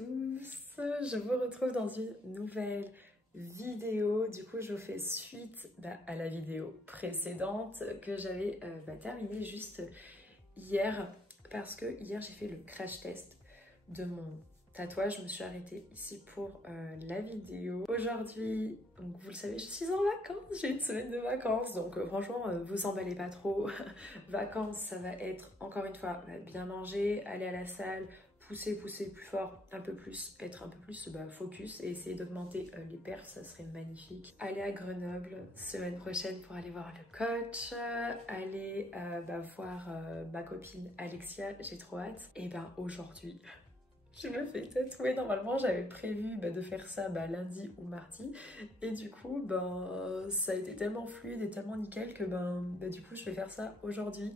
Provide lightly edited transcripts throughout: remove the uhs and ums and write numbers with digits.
tous, je vous retrouve dans une nouvelle vidéo. Du coup, je vous fais suite à la vidéo précédente que j'avais terminée juste hier, parce que hier j'ai fait le crash test de mon tatouage. Je me suis arrêtée ici pour la vidéo. Aujourd'hui, donc vous le savez, je suis en vacances, j'ai une semaine de vacances, donc franchement, vous emballez pas trop. Vacances, ça va être encore une fois bien manger, aller à la salle, pousser plus fort, un peu plus, être un peu plus focus et essayer d'augmenter les perfs, ça serait magnifique. Aller à Grenoble semaine prochaine pour aller voir le coach, aller voir ma copine Alexia, j'ai trop hâte. Et aujourd'hui, je me fais tatouer. Normalement, j'avais prévu de faire ça lundi ou mardi. Et du coup, ça a été tellement fluide et tellement nickel que du coup, je vais faire ça aujourd'hui.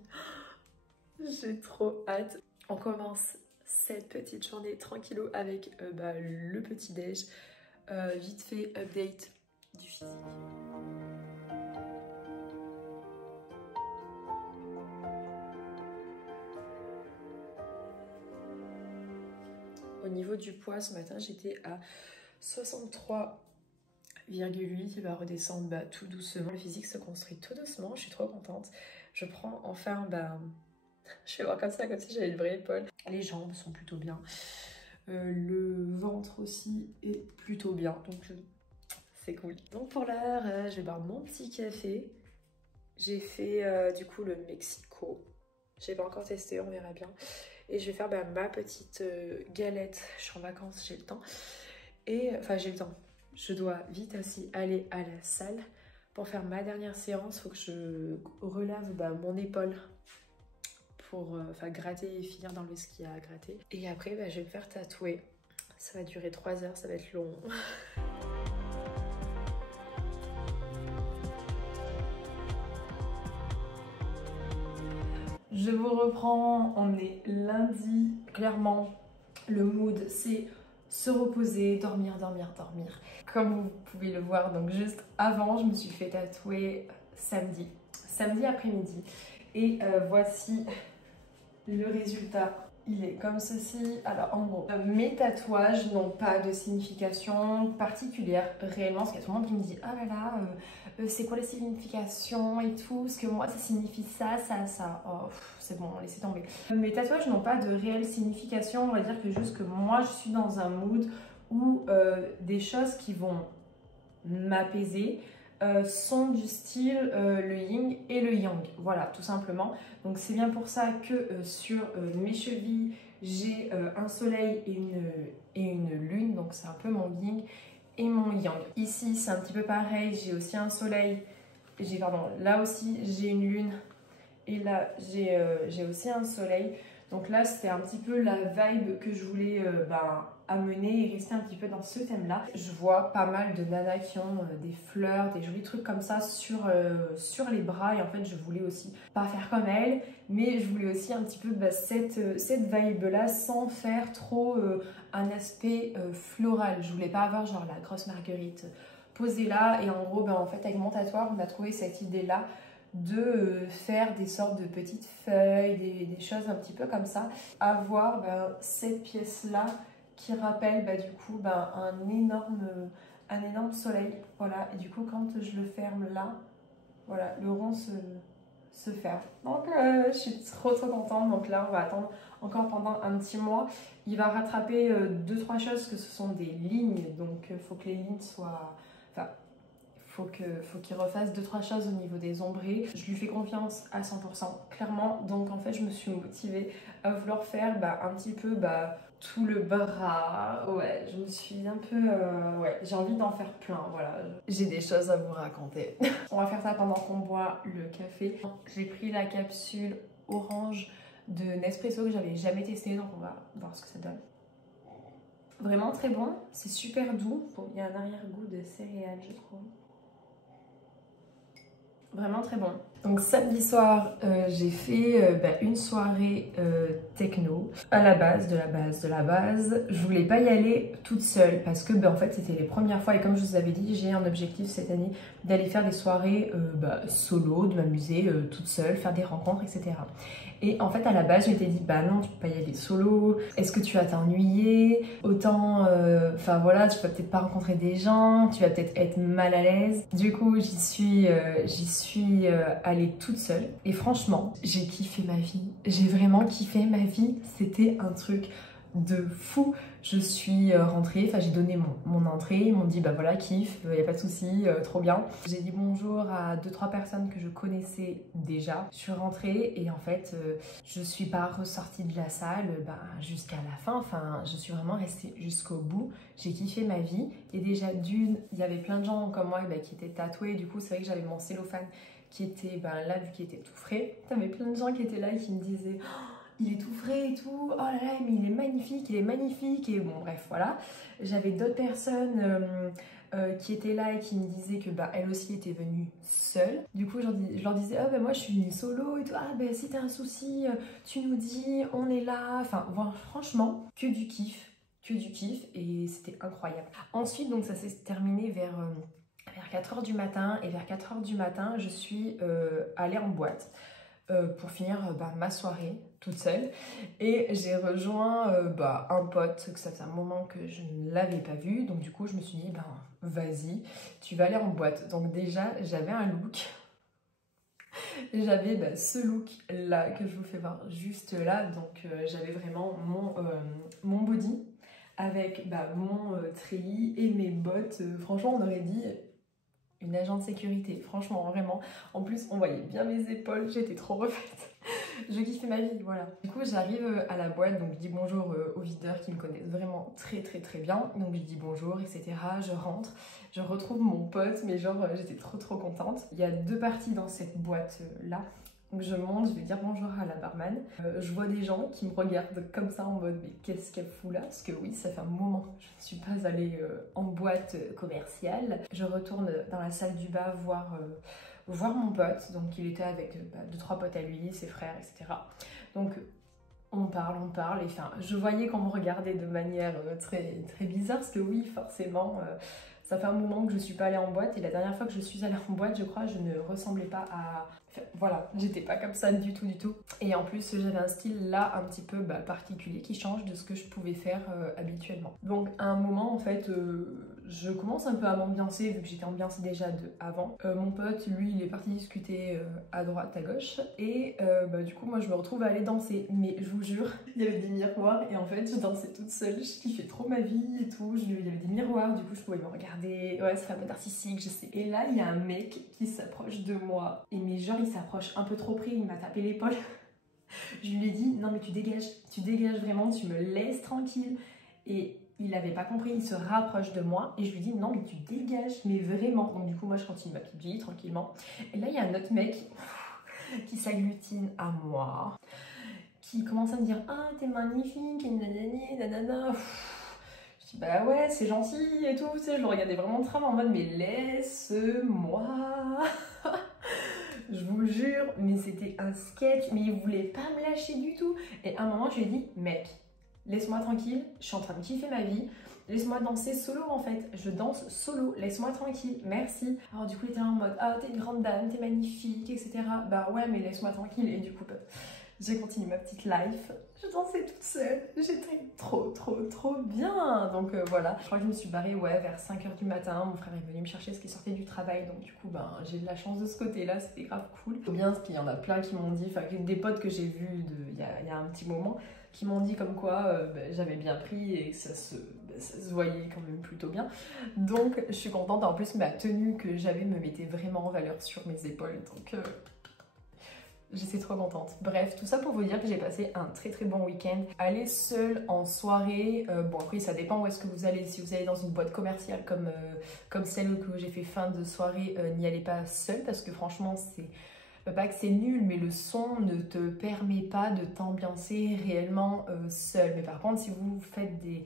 J'ai trop hâte. On commence cette petite journée tranquillou avec le petit déj. Vite fait, update du physique. Au niveau du poids, ce matin, j'étais à 63,8. Il va redescendre tout doucement. Le physique se construit tout doucement. Je suis trop contente. Je prends enfin, je vais voir comme ça, comme si j'avais une vraie épaule. Les jambes sont plutôt bien. Le ventre aussi est plutôt bien. Donc, c'est cool. Donc, pour l'heure, je vais boire mon petit café. J'ai fait du coup le Mexico. Je n'ai pas encore testé, on verra bien. Et je vais faire ma petite galette. Je suis en vacances, j'ai le temps. Et enfin, j'ai le temps. Je dois vite aussi aller à la salle pour faire ma dernière séance. Il faut que je relave mon épaule pour gratter et finir d'enlever ce qu'il y a à gratter. Et après, je vais me faire tatouer. Ça va durer 3 heures, ça va être long. Je vous reprends, on est lundi. Clairement, le mood, c'est se reposer, dormir. Comme vous pouvez le voir, donc juste avant, je me suis fait tatouer samedi après-midi. Et voici le résultat. Il est comme ceci. Alors en gros, mes tatouages n'ont pas de signification particulière réellement, parce qu'il y a tout le monde qui me dit ah là là, c'est quoi la signification et tout, parce que moi ça signifie ça. Oh c'est bon, laissez tomber. Mes tatouages n'ont pas de réelle signification, on va dire que juste que moi je suis dans un mood où des choses qui vont m'apaiser sont du style le yin et le yang, voilà, tout simplement. Donc c'est bien pour ça que sur mes chevilles j'ai un soleil et une lune, donc c'est un peu mon yin et mon yang. Ici c'est un petit peu pareil, j'ai aussi un soleil, là aussi j'ai une lune et là j'ai aussi un soleil. Donc là c'était un petit peu la vibe que je voulais amener et rester un petit peu dans ce thème là. Je vois pas mal de nanas qui ont des fleurs, des jolis trucs comme ça sur les bras, et en fait je voulais aussi pas faire comme elle, mais je voulais aussi un petit peu cette vibe là sans faire trop un aspect floral. Je voulais pas avoir genre la grosse marguerite posée là, et en gros en fait avec mon tatoueur on a trouvé cette idée là de faire des sortes de petites feuilles, des choses un petit peu comme ça. Avoir cette pièce là qui rappelle du coup un énorme soleil, voilà, et du coup quand je le ferme là, voilà, le rond se ferme. Donc je suis trop contente. Donc là on va attendre encore pendant un petit mois. Il va rattraper 2-3 choses, que ce sont des lignes, donc il faut que les lignes soient, faut qu'il refasse 2-3 choses au niveau des ombrés. Je lui fais confiance à 100%, clairement. Donc en fait, je me suis motivée à vouloir faire un petit peu tout le bras. Ouais, je me suis un peu... ouais, j'ai envie d'en faire plein, voilà. J'ai des choses à vous raconter. On va faire ça pendant qu'on boit le café. J'ai pris la capsule orange de Nespresso que j'avais jamais testé, donc on va voir ce que ça donne. Vraiment très bon, c'est super doux. Il y a un arrière-goût de céréales, je trouve. Vraiment très bon. Donc samedi soir, j'ai fait une soirée techno. À la base, je voulais pas y aller toute seule parce que en fait c'était les premières fois et comme je vous avais dit, j'ai un objectif cette année d'aller faire des soirées solo, de m'amuser toute seule, faire des rencontres, etc. Et en fait à la base je m'étais dit non tu peux pas y aller solo, est-ce que tu vas t'ennuyer, autant enfin voilà tu vas peut-être pas rencontrer des gens, tu vas peut-être être mal à l'aise. Du coup j'y suis allée toute seule et franchement j'ai kiffé ma vie, j'ai vraiment kiffé ma vie, c'était un truc de fou. Je suis rentrée, enfin j'ai donné mon entrée, ils m'ont dit voilà kiffe, y a pas de souci, trop bien. J'ai dit bonjour à 2-3 personnes que je connaissais déjà. Je suis rentrée et en fait je suis pas ressortie de la salle jusqu'à la fin, enfin je suis vraiment restée jusqu'au bout. J'ai kiffé ma vie et déjà d'une, il y avait plein de gens comme moi qui étaient tatoués, du coup c'est vrai que j'avais mon cellophane qui était là vu qu'il était tout frais. T'avais plein de gens qui étaient là et qui me disaient il est tout frais et tout, oh là là mais il est magnifique et bon bref voilà. J'avais d'autres personnes qui étaient là et qui me disaient que elle aussi était venue seule. Du coup je leur disais moi je suis venue solo et tout, si t'as un souci tu nous dis, on est là, enfin voilà, franchement que du kiff et c'était incroyable. Ensuite donc ça s'est terminé vers 4 h du matin et vers 4 h du matin je suis allée en boîte pour finir ma soirée toute seule et j'ai rejoint un pote que ça fait un moment que je ne l'avais pas vu, donc du coup je me suis dit vas-y tu vas aller en boîte. Donc déjà j'avais un look, j'avais ce look là que je vous fais voir juste là, donc j'avais vraiment mon body avec mon treillis et mes bottes, franchement on aurait dit une agent de sécurité, franchement, vraiment. En plus, on voyait bien mes épaules, j'étais trop refaite. Je kiffais ma vie, voilà. Du coup, j'arrive à la boîte, donc je dis bonjour aux videurs qui me connaissent vraiment très bien. Donc je dis bonjour, etc. Je rentre, je retrouve mon pote, mais genre, j'étais trop contente. Il y a 2 parties dans cette boîte-là. Donc je monte, je vais dire bonjour à la barman. Je vois des gens qui me regardent comme ça en mode mais qu'est-ce qu'elle fout là? Parce que oui, ça fait un moment que je ne suis pas allée en boîte commerciale. Je retourne dans la salle du bas voir mon pote. Donc il était avec 2-3 potes à lui, ses frères, etc. Donc on parle et enfin je voyais qu'on me regardait de manière très bizarre parce que oui forcément ça fait un moment que je suis pas allée en boîte et la dernière fois que je suis allée en boîte je crois je ne ressemblais pas à... Enfin, voilà, j'étais pas comme ça du tout. Et en plus j'avais un style là un petit peu particulier qui change de ce que je pouvais faire habituellement. Donc à un moment en fait je commence un peu à m'ambiancer vu que j'étais ambiancée déjà avant. Mon pote lui il est parti discuter à droite à gauche et du coup moi je me retrouve à aller danser, mais je vous jure il y avait des miroirs et en fait je dansais toute seule, je kiffais trop ma vie et tout, il y avait des miroirs, du coup je pouvais me regarder, ouais ça fait un peu artistique je sais. Et là il y a un mec qui s'approche de moi et mais genre il s'approche un peu trop près, il m'a tapé l'épaule. Je lui ai dit non mais tu dégages vraiment, tu me laisses tranquille. Et il n'avait pas compris, il se rapproche de moi et je lui dis non mais tu dégages, mais vraiment. Donc du coup moi je continue ma petite vie tranquillement. Et là il y a un autre mec qui s'agglutine à moi, qui commence à me dire ah t'es magnifique, et nanani, nanana. Je dis ouais c'est gentil et tout, tu sais, je le regardais vraiment de travers en mode mais laisse-moi. Je vous jure, mais c'était un sketch, mais il voulait pas me lâcher du tout. Et à un moment, je lui ai dit, mec, laisse-moi tranquille, je suis en train de kiffer ma vie, laisse-moi danser solo en fait, je danse solo, laisse-moi tranquille, merci. Alors du coup, il était en mode, ah t'es une grande dame, t'es magnifique, etc. Bah ouais, mais laisse-moi tranquille. Et du coup, j'ai continué ma petite life, je dansais toute seule, j'étais trop bien. Donc voilà, je crois que je me suis barrée vers 5 h du matin, mon frère est venu me chercher parce qu'il sortait du travail, donc du coup j'ai de la chance de ce côté-là, c'était grave cool. Bien parce qu'il y en a plein qui m'ont dit, enfin des potes que j'ai vus il y a un petit moment, qui m'ont dit comme quoi j'avais bien pris et que ça se voyait quand même plutôt bien. Donc je suis contente, en plus ma tenue que j'avais me mettait vraiment en valeur sur mes épaules, donc... J'étais trop contente. Bref, tout ça pour vous dire que j'ai passé un très bon week-end. Aller seule en soirée, bon après ça dépend où est-ce que vous allez. Si vous allez dans une boîte commerciale comme celle que j'ai fait fin de soirée, n'y allez pas seule parce que franchement c'est... Pas que c'est nul, mais le son ne te permet pas de t'ambiancer réellement seule. Mais par contre, si vous faites des...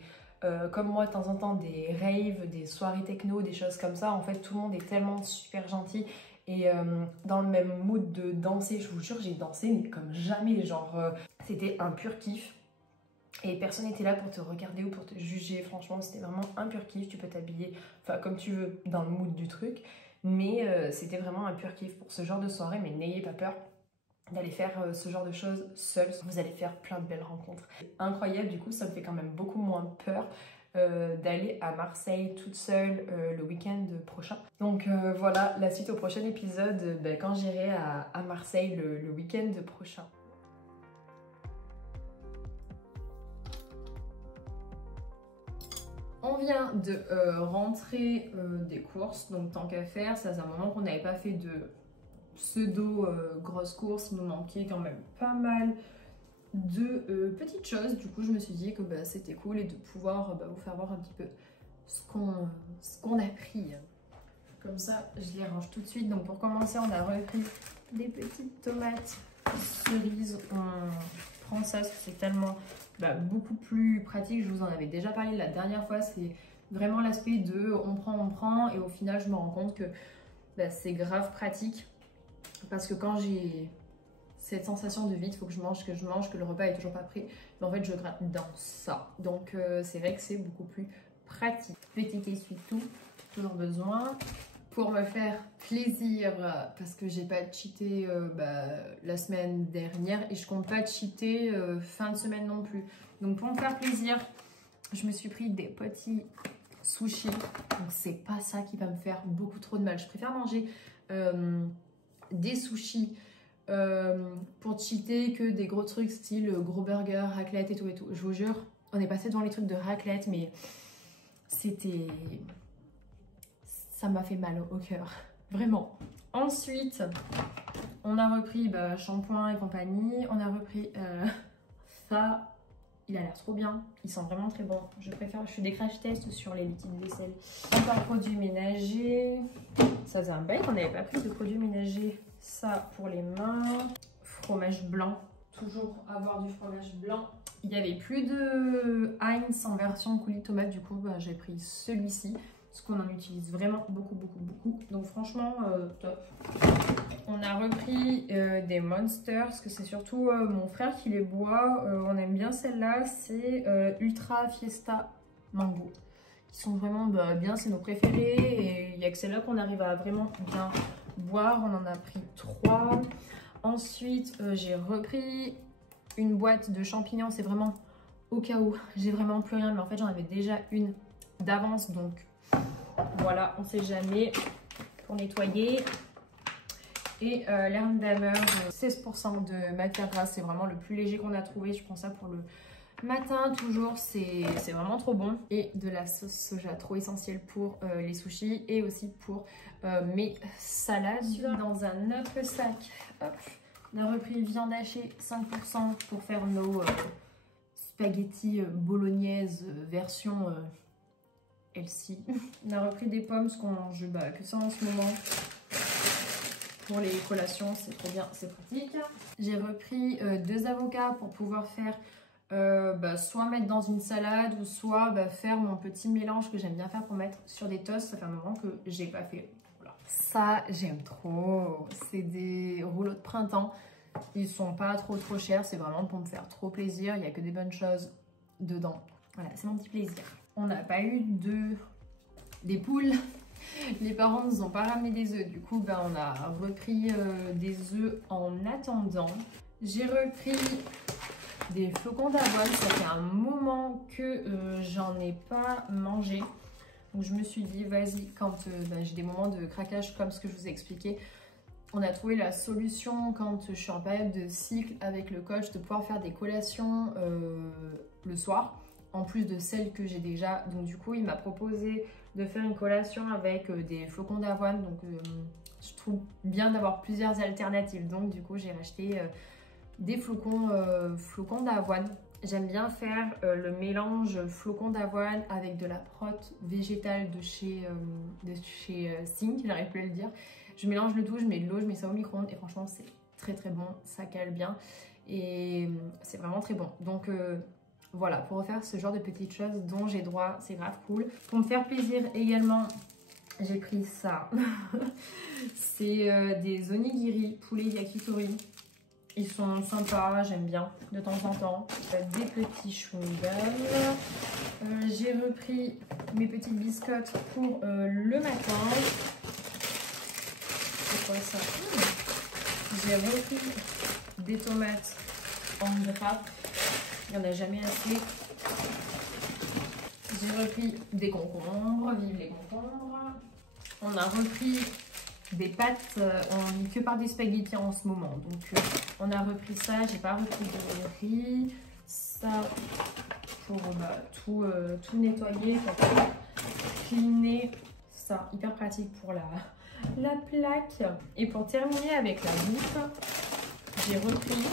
comme moi de temps en temps des raves, des soirées techno, des choses comme ça, en fait tout le monde est tellement super gentil Et dans le même mood de danser, je vous jure, j'ai dansé mais comme jamais, genre c'était un pur kiff. Et personne n'était là pour te regarder ou pour te juger, franchement c'était vraiment un pur kiff. Tu peux t'habiller enfin comme tu veux dans le mood du truc, mais c'était vraiment un pur kiff pour ce genre de soirée. Mais n'ayez pas peur d'aller faire ce genre de choses seul, vous allez faire plein de belles rencontres. Incroyable, du coup ça me fait quand même beaucoup moins peur d'aller à Marseille toute seule le week-end prochain. Donc voilà, la suite au prochain épisode quand j'irai à Marseille le week-end prochain. On vient de rentrer des courses, donc tant qu'à faire, ça faisait un moment qu'on n'avait pas fait de pseudo grosses courses, il nous manquait quand même pas mal de petites choses. Du coup je me suis dit que c'était cool et de pouvoir vous faire voir un petit peu ce qu'on a pris. Comme ça je les range tout de suite. Donc pour commencer on a repris des petites tomates cerises. On prend ça parce que c'est tellement beaucoup plus pratique. Je vous en avais déjà parlé la dernière fois. C'est vraiment l'aspect de on prend et au final je me rends compte que c'est grave pratique. Parce que quand j'ai cette sensation de vide, il faut que je mange, que le repas est toujours pas prêt. Mais en fait, je gratte dans ça. Donc, c'est vrai que c'est beaucoup plus pratique. Petit essuie-tout, toujours besoin. Pour me faire plaisir, parce que j'ai pas cheaté la semaine dernière et je compte pas cheater fin de semaine non plus. Donc, pour me faire plaisir, je me suis pris des petits sushis. Donc, c'est pas ça qui va me faire beaucoup trop de mal. Je préfère manger des sushis pour cheater que des gros trucs style gros burger, raclette et tout. Je vous jure, on est passé devant les trucs de raclette, mais ça m'a fait mal au cœur, vraiment. Ensuite, on a repris shampoing et compagnie. On a repris ça. Il a l'air trop bien, il sent vraiment très bon. Je fais des crash tests sur les liquides vaisselle. Encore produits ménagers. Ça faisait un bail qu'on n'avait pas pris de produits ménagers. Ça pour les mains. Fromage blanc. Toujours avoir du fromage blanc. Il n'y avait plus de Heinz en version coulis tomate. Du coup, j'ai pris celui-ci. Parce qu'on en utilise vraiment beaucoup. Donc franchement, top. On a repris des Monsters, parce que c'est surtout mon frère qui les boit. On aime bien celle-là, c'est Ultra Fiesta Mango. Qui sont vraiment bien, c'est nos préférés. Et il n'y a que celle-là qu'on arrive à vraiment bien boire. On en a pris 3. Ensuite, j'ai repris une boîte de champignons. C'est vraiment au cas où. J'ai vraiment plus rien, mais en fait, j'en avais déjà une d'avance. Donc voilà, on sait jamais, pour nettoyer. Et l'Erlendamer, 16% de matière grasse, c'est vraiment le plus léger qu'on a trouvé. Je prends ça pour le matin toujours, c'est vraiment trop bon. Et de la sauce soja, trop essentielle pour les sushis et aussi pour mes salades. Dans un autre sac, hop, on a repris viande hachée 5% pour faire nos spaghettis bolognaise version healthy. On a repris des pommes, ce qu'on mange que ça en ce moment. Pour les collations, c'est trop bien, c'est pratique. J'ai repris 2 avocats pour pouvoir faire soit mettre dans une salade ou soit faire mon petit mélange que j'aime bien faire pour mettre sur des toasts. Ça fait un moment que j'ai pas fait. Voilà. Ça, j'aime trop. C'est des rouleaux de printemps. Ils sont pas trop chers. C'est vraiment pour me faire trop plaisir. Il n'y a que des bonnes choses dedans. Voilà, c'est mon petit plaisir. On n'a pas eu des poules. Les parents ne nous ont pas ramené des œufs, du coup on a repris des œufs en attendant. J'ai repris des flocons d'avoine, ça fait un moment que j'en ai pas mangé. Donc je me suis dit vas-y, quand j'ai des moments de craquage comme ce que je vous ai expliqué, on a trouvé la solution quand je suis en période de cycle avec le coach de pouvoir faire des collations le soir. En plus de celles que j'ai déjà. Donc du coup il m'a proposé de faire une collation avec des flocons d'avoine. Donc je trouve bien d'avoir plusieurs alternatives. Donc du coup j'ai racheté des flocons d'avoine. J'aime bien faire le mélange flocons d'avoine avec de la prot végétale de chez Sink, j'arrive plus à le dire. Je mélange le tout, je mets de l'eau, je mets ça au micro-ondes et franchement c'est très bon, ça cale bien et c'est vraiment très bon. Donc voilà, pour refaire ce genre de petites choses dont j'ai droit, c'est grave cool. Pour me faire plaisir également, j'ai pris ça. C'est des onigiri poulet yakitori. Ils sont sympas, j'aime bien de temps en temps. Des petits chewing-gums. J'ai repris mes petites biscottes pour le matin. C'est quoi ça? J'ai repris des tomates en grappe. Il n'y en a jamais assez. J'ai repris des concombres, vive les concombres. On a repris des pâtes, on n'est que par des spaghettis en ce moment. Donc on a repris ça, j'ai pas repris de riz. Ça pour tout nettoyer, pour cleaner. Ça, hyper pratique pour la plaque. Et pour terminer avec la bouffe, j'ai repris.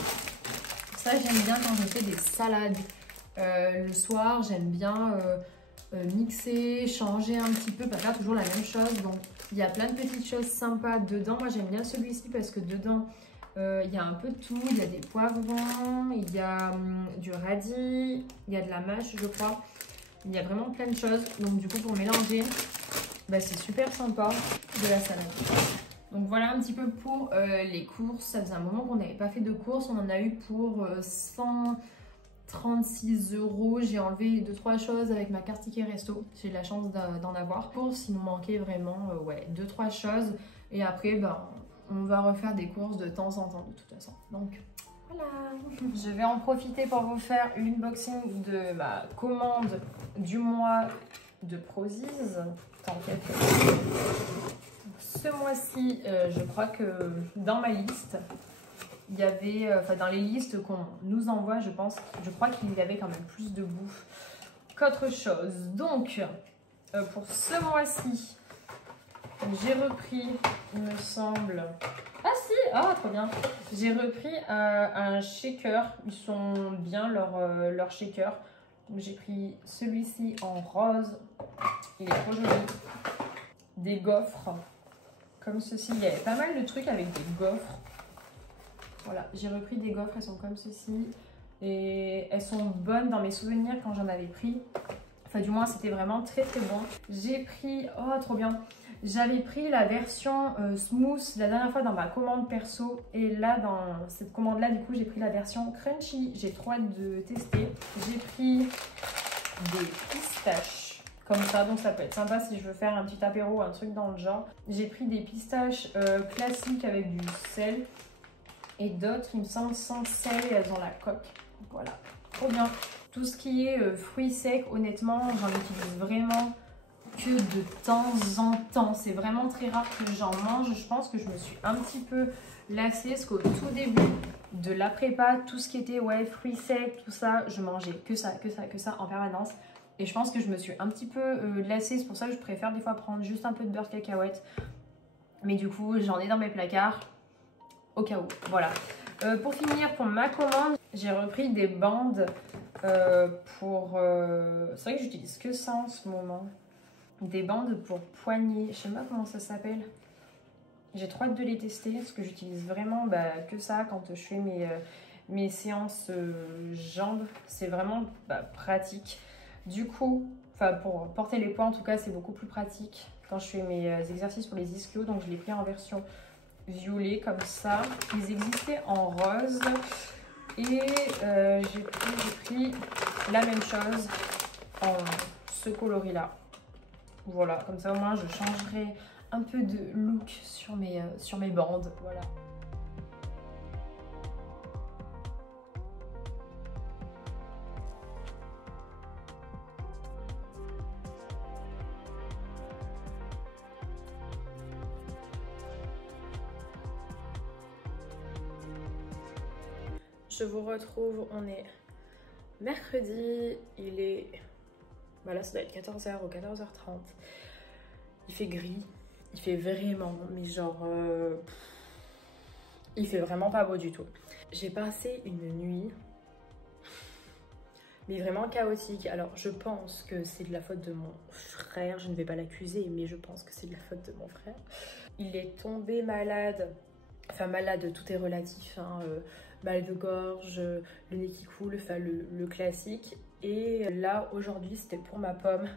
Ça, j'aime bien quand je fais des salades. Le soir, j'aime bien mixer, changer un petit peu, pas faire toujours la même chose. Donc, il y a plein de petites choses sympas dedans. Moi, j'aime bien celui-ci parce que dedans, il y a un peu de tout. Il y a des poivrons, il y a du radis, il y a de la mâche, je crois. Il y a vraiment plein de choses. Donc, du coup, pour mélanger, c'est super sympa de la salade. Donc voilà un petit peu pour les courses. Ça faisait un moment qu'on n'avait pas fait de courses. On en a eu pour 136 €. J'ai enlevé 2-3 choses avec ma carte ticket resto. J'ai de la chance d'en avoir. Courses, il nous manquait vraiment 2-3 choses. Et après, on va refaire des courses de temps en temps de toute façon. Donc voilà. Je vais en profiter pour vous faire une unboxing de ma commande du mois de Prozis. Tant qu'à faire. Ce mois-ci, je crois que dans ma liste, il y avait, dans les listes qu'on nous envoie, je crois qu'il y avait quand même plus de bouffe qu'autre chose. Donc, pour ce mois-ci, j'ai repris, il me semble... Ah si, trop bien. J'ai repris un shaker, ils sont bien leurs shakers. Donc j'ai pris celui-ci en rose, il est trop joli. Des gaufres. Comme ceci, il y avait pas mal de trucs avec des gaufres. Voilà, j'ai repris des gaufres, elles sont comme ceci. Et elles sont bonnes dans mes souvenirs quand j'en avais pris. Enfin, du moins, c'était vraiment très très bon. J'ai pris, trop bien. J'avais pris la version smooth la dernière fois dans ma commande perso. Et là, dans cette commande-là, du coup, j'ai pris la version crunchy. J'ai trop hâte de tester. J'ai pris des pistaches. Comme ça, donc ça peut être sympa si je veux faire un petit apéro, un truc dans le genre. J'ai pris des pistaches classiques avec du sel. Et d'autres, il me semble, sans sel, et elles ont la coque. Donc voilà, trop bien. Tout ce qui est fruits secs, honnêtement, j'en utilise vraiment que de temps en temps. C'est vraiment très rare que j'en mange. Je pense que je me suis un petit peu lassée parce qu'au tout début de la prépa, tout ce qui était fruits secs, tout ça, je mangeais que ça en permanence. Et je pense que je me suis un petit peu lassée. C'est pour ça que je préfère des fois prendre juste un peu de beurre cacahuète. Mais du coup, j'en ai dans mes placards au cas où. Voilà. Pour finir, pour ma commande, j'ai repris des bandes pour... c'est vrai que j'utilise que ça en ce moment. Des bandes pour poignets. Je sais pas comment ça s'appelle. J'ai trop hâte de les tester parce que j'utilise vraiment que ça quand je fais mes séances jambes. C'est vraiment pratique. Du coup, pour porter les poids en tout cas, c'est beaucoup plus pratique quand je fais mes exercices pour les ischios. Donc je l'ai pris en version violet comme ça. Ils existaient en rose. Et j'ai pris la même chose en ce coloris là. Voilà, comme ça au moins je changerai un peu de look sur mes bandes. Voilà. Je vous retrouve, on est mercredi, il est... là ça doit être 14h ou 14h30. Il fait gris, il fait vraiment, mais genre... il fait vraiment pas beau du tout. J'ai passé une nuit, mais vraiment chaotique. Alors je pense que c'est de la faute de mon frère, je ne vais pas l'accuser, mais je pense que c'est de la faute de mon frère. Il est tombé malade, enfin malade, tout est relatif, hein, mal de gorge, le nez qui coule, enfin le classique. Et là aujourd'hui c'était pour ma pomme.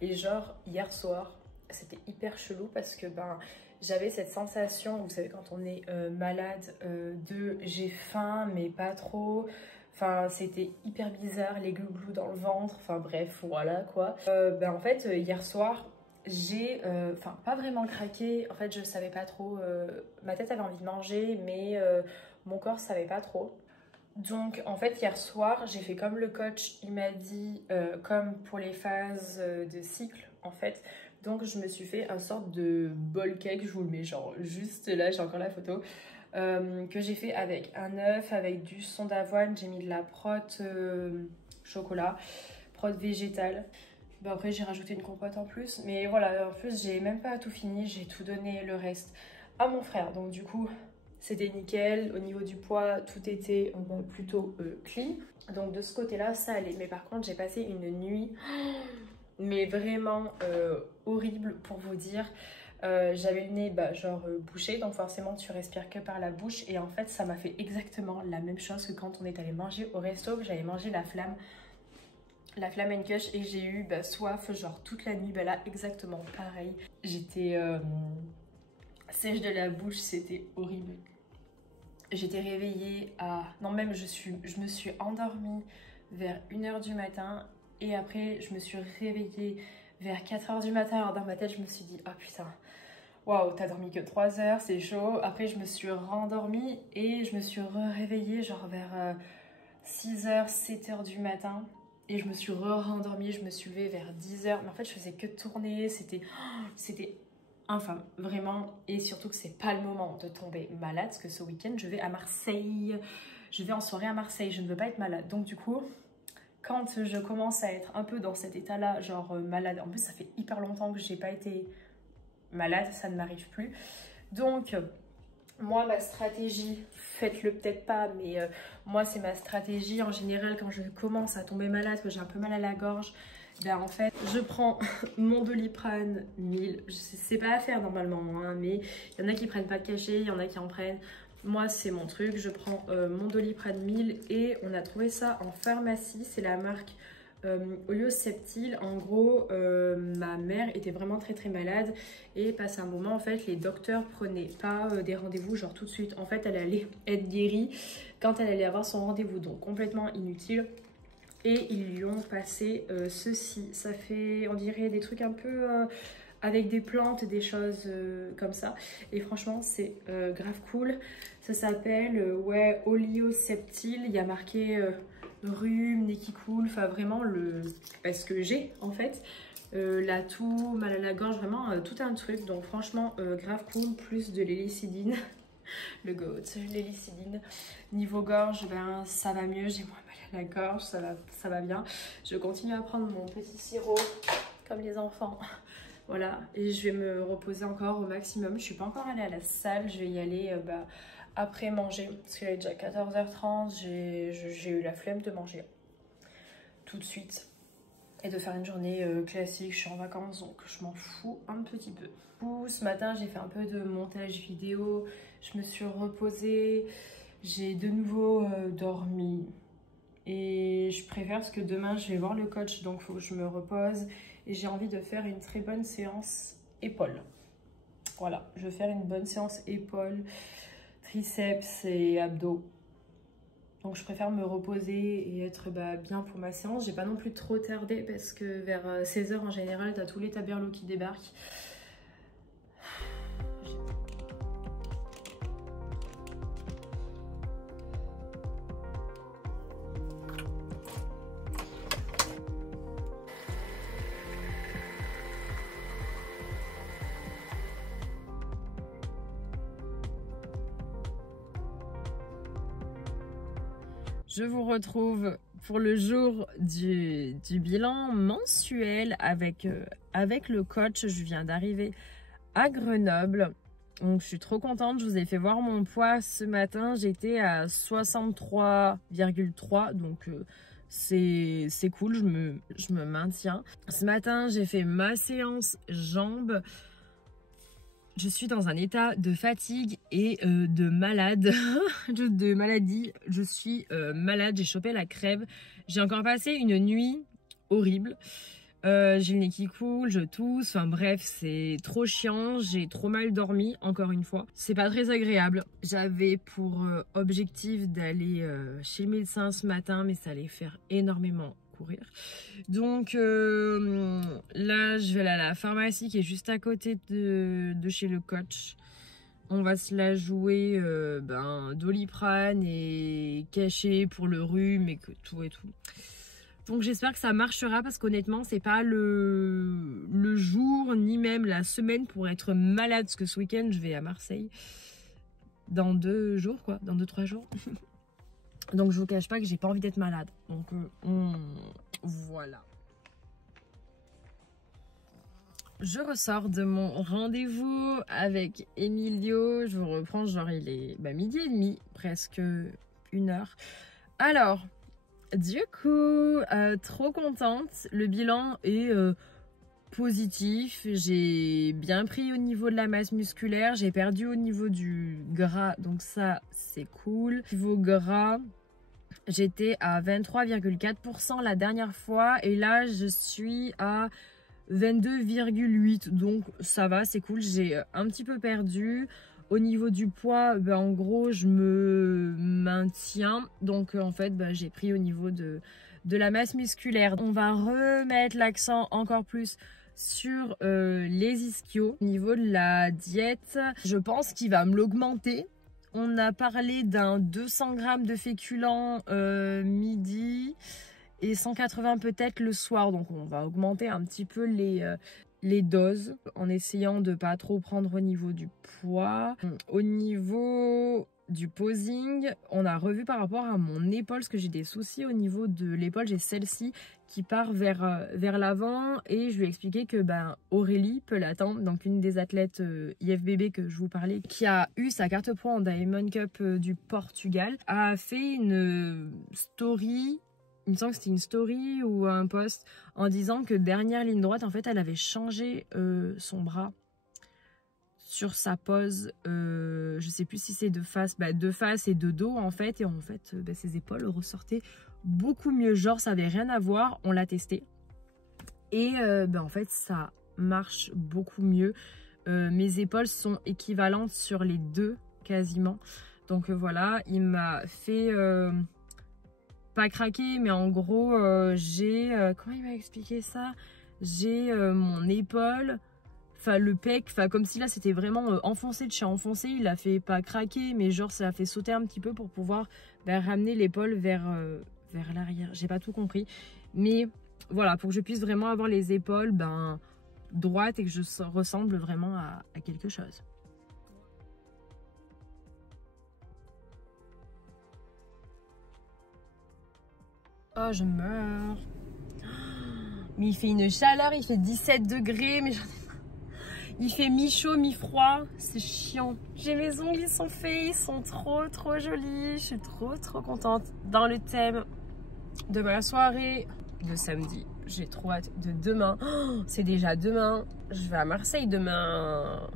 Et genre hier soir c'était hyper chelou parce que j'avais cette sensation, vous savez quand on est malade, de j'ai faim mais pas trop. Enfin, c'était hyper bizarre, les glouglous dans le ventre, enfin bref, voilà quoi. En fait, hier soir, j'ai, pas vraiment craqué, en fait je savais pas trop, ma tête avait envie de manger, mais mon corps savait pas trop. Donc en fait hier soir, j'ai fait comme le coach, il m'a dit, comme pour les phases de cycle en fait. Donc je me suis fait un sorte de bowl cake, je vous le mets genre juste là, j'ai encore la photo. Que j'ai fait avec un œuf, avec du son d'avoine, j'ai mis de la prot chocolat, prot végétale. Après j'ai rajouté une compote en plus, mais voilà, en plus j'ai même pas tout fini, j'ai tout donné le reste à mon frère. Donc du coup c'était nickel, au niveau du poids tout était plutôt clean. Donc de ce côté là ça allait, mais par contre j'ai passé une nuit mais vraiment horrible pour vous dire. J'avais le nez bouché, donc forcément tu respires que par la bouche, et en fait ça m'a fait exactement la même chose que quand on est allé manger au resto. J'avais mangé la flamme and kush et j'ai eu soif genre toute la nuit. Là exactement pareil, j'étais sèche de la bouche, c'était horrible. J'étais réveillée à... Non, même je me suis endormie vers 1 h du matin et après je me suis réveillée vers 4 h du matin. Alors dans ma tête je me suis dit, oh putain, waouh, t'as dormi que 3 heures, c'est chaud. Après je me suis rendormie et je me suis réveillée genre vers 6 h, 7 h du matin. Et je me suis rendormie, je me suis levée vers 10 h. Mais en fait je faisais que tourner, c'était infâme, vraiment. Et surtout que c'est pas le moment de tomber malade, parce que ce week-end je vais à Marseille. Je vais en soirée à Marseille, je ne veux pas être malade. Donc du coup, quand je commence à être un peu dans cet état-là, genre malade, en plus ça fait hyper longtemps que j'ai pas été malade, ça ne m'arrive plus. Donc moi ma stratégie, faites-le peut-être pas, mais moi c'est ma stratégie en général quand je commence à tomber malade, que j'ai un peu mal à la gorge. En fait je prends mon Doliprane 1000, c'est pas à faire normalement hein, mais il y en a qui prennent pas de cachet, il y en a qui en prennent. Moi c'est mon truc, je prends mon Doliprane 1000 et on a trouvé ça en pharmacie, c'est la marque Olioseptil. En gros ma mère était vraiment très malade et passé un moment en fait les docteurs prenaient pas des rendez-vous genre tout de suite. En fait elle allait être guérie quand elle allait avoir son rendez-vous, donc complètement inutile. Et ils lui ont passé ceci, ça fait on dirait des trucs un peu avec des plantes, des choses comme ça. Et franchement c'est grave cool. Ça s'appelle Olioseptil, il y a marqué rhume, nez qui coule, enfin vraiment ce que j'ai en fait. La toux, mal à la gorge, vraiment tout un truc. Donc franchement grave cool, plus de l'hélicidine. Le goat, l'hélicidine. Niveau gorge, ça va mieux, j'ai moins mal à la gorge, ça va bien. Je continue à prendre mon petit sirop comme les enfants. Voilà, et je vais me reposer encore au maximum. Je suis pas encore allée à la salle, je vais y aller après manger, parce qu'il est déjà 14 h 30, j'ai eu la flemme de manger tout de suite et de faire une journée classique. Je suis en vacances donc je m'en fous un petit peu. Ce matin j'ai fait un peu de montage vidéo, je me suis reposée, j'ai de nouveau dormi et je préfère parce que demain je vais voir le coach, donc il faut que je me repose et j'ai envie de faire une très bonne séance épaules. Voilà, je vais faire une bonne séance épaules, triceps et abdos. Donc je préfère me reposer et être bien pour ma séance. J'ai pas non plus trop tardé parce que vers 16 h en général, t'as tous les taberlos qui débarquent. Je vous retrouve pour le jour du bilan mensuel avec le coach. Je viens d'arriver à Grenoble. Donc je suis trop contente. Je vous ai fait voir mon poids ce matin. J'étais à 63,3. Donc c'est cool. Je me maintiens. Ce matin, j'ai fait ma séance jambes. Je suis dans un état de fatigue et de de maladie. Je suis malade, j'ai chopé la crève. J'ai encore passé une nuit horrible. J'ai le nez qui coule, je tousse, enfin bref, c'est trop chiant, j'ai trop mal dormi, encore une fois. C'est pas très agréable. J'avais pour objectif d'aller chez le médecin ce matin, mais ça allait faire énormément courir. Donc là, je vais aller à la pharmacie qui est juste à côté de chez le coach. On va se la jouer Doliprane et cachet pour le rhume et que tout et tout. Donc j'espère que ça marchera parce qu'honnêtement c'est pas le jour ni même la semaine pour être malade parce que ce week-end je vais à Marseille dans 2 jours quoi, dans 2-3 jours. Donc je vous cache pas que j'ai pas envie d'être malade. Donc voilà. Je ressors de mon rendez-vous avec Emilio. Je vous reprends, genre il est 12h30, presque 1h. Alors, du coup, trop contente. Le bilan est positif. J'ai bien pris au niveau de la masse musculaire. J'ai perdu au niveau du gras, donc ça, c'est cool. Niveau gras, j'étais à 23,4% la dernière fois et là, je suis à 22,8, donc ça va, c'est cool. J'ai un petit peu perdu. Au niveau du poids, en gros, je me maintiens. Donc en fait, j'ai pris au niveau de la masse musculaire. On va remettre l'accent encore plus sur les ischios. Au niveau de la diète, je pense qu'il va me l'augmenter. On a parlé d'un 200 g de féculents midi et 180 peut-être le soir. Donc on va augmenter un petit peu les doses en essayant de pas trop prendre au niveau du poids. Au niveau du posing, on a revu par rapport à mon épaule parce que j'ai des soucis au niveau de l'épaule. J'ai celle-ci qui part vers l'avant et je lui ai expliqué que Aurélie peut l'attendre, donc une des athlètes IFBB que je vous parlais, qui a eu sa carte pro en Diamond Cup du Portugal, a fait une story. Il me semble que c'était une story ou un post en disant que dernière ligne droite, en fait, elle avait changé son bras sur sa pose. Je sais plus si c'est de face et de dos, en fait. Et en fait, ses épaules ressortaient beaucoup mieux. Genre, ça avait rien à voir. On l'a testé. Et en fait, ça marche beaucoup mieux. Mes épaules sont équivalentes sur les deux, quasiment. Donc voilà, il m'a fait... pas craquer, mais en gros j'ai comment il m'a expliqué ça, j'ai mon épaule, enfin le pec, enfin comme si là c'était vraiment enfoncé de chez enfoncé. Il a fait pas craquer, mais genre ça a fait sauter un petit peu pour pouvoir ramener l'épaule vers l'arrière. J'ai pas tout compris, mais voilà, pour que je puisse vraiment avoir les épaules droites et que je ressemble vraiment à quelque chose. Oh, je meurs. Mais il fait une chaleur, il fait 17 degrés, mais j'en ai marre. Il fait mi-chaud, mi-froid, c'est chiant. J'ai mes ongles, ils sont faits, ils sont trop jolis. Je suis trop contente. Dans le thème de ma soirée de samedi, j'ai trop hâte de demain. Oh, c'est déjà demain. Je vais à Marseille demain.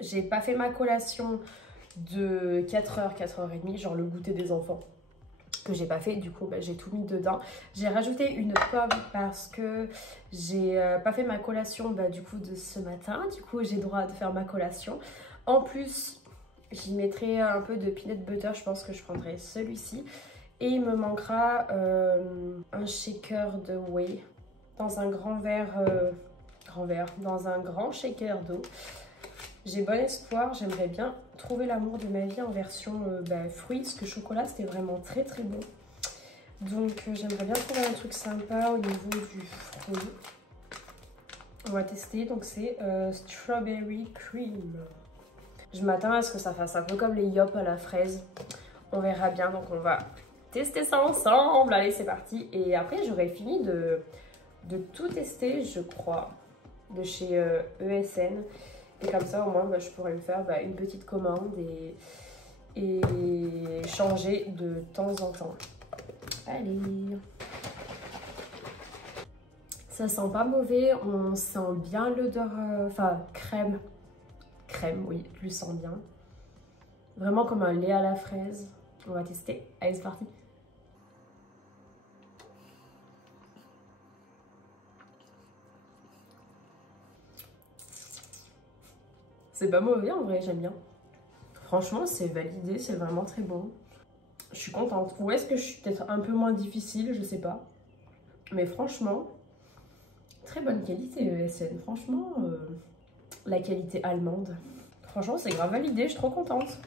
J'ai pas fait ma collation de 4h, 4h30, genre le goûter des enfants, que j'ai pas fait. Du coup, j'ai tout mis dedans. J'ai rajouté une pomme parce que j'ai pas fait ma collation du coup de ce matin. Du coup, j'ai le droit de faire ma collation. En plus, j'y mettrai un peu de peanut butter. Je pense que je prendrai celui-ci. Et il me manquera un shaker de whey dans un grand dans un grand shaker d'eau. J'ai bon espoir, j'aimerais bien trouver l'amour de ma vie en version fruits, parce que chocolat c'était vraiment très bon. Donc j'aimerais bien trouver un truc sympa au niveau du fruit. On va tester, donc c'est strawberry cream. Je m'attends à ce que ça fasse un peu comme les Yop à la fraise. On verra bien, donc on va tester ça ensemble. Allez, c'est parti. Et après j'aurai fini de tout tester, je crois, de chez ESN. Et comme ça, au moins, je pourrais me faire une petite commande et changer de temps en temps. Allez! Ça sent pas mauvais, on sent bien l'odeur, enfin crème. Crème, oui, je le sens bien. Vraiment comme un lait à la fraise. On va tester. Allez, c'est parti. C'est pas mauvais en vrai, j'aime bien. Franchement, c'est validé, c'est vraiment très bon. Je suis contente. Ou est-ce que je suis peut-être un peu moins difficile, je sais pas. Mais franchement, très bonne qualité ESN. Franchement, la qualité allemande. Franchement, c'est grave validé, je suis trop contente.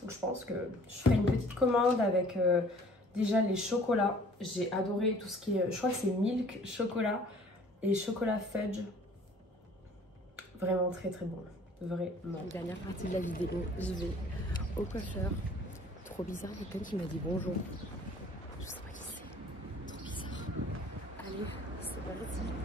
Donc je pense que je ferai une petite commande avec déjà les chocolats. J'ai adoré tout ce qui est, je crois que c'est milk, chocolat et chocolat fudge. Vraiment très très bon. Vraiment. Dernière partie de la vidéo, je vais au coiffeur. Trop bizarre, quelqu'un qui m'a dit bonjour. Je sais pas qui c'est. Trop bizarre. Allez, c'est parti.